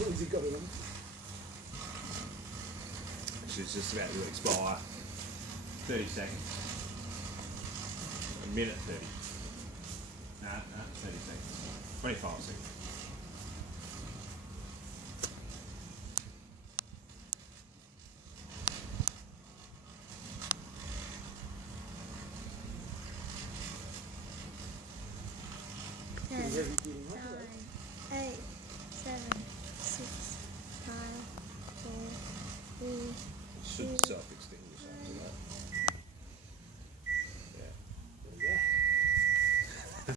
long as you got it on. It's just about to expire. 30 seconds. A minute 30. Nah, 30 seconds. 25 seconds.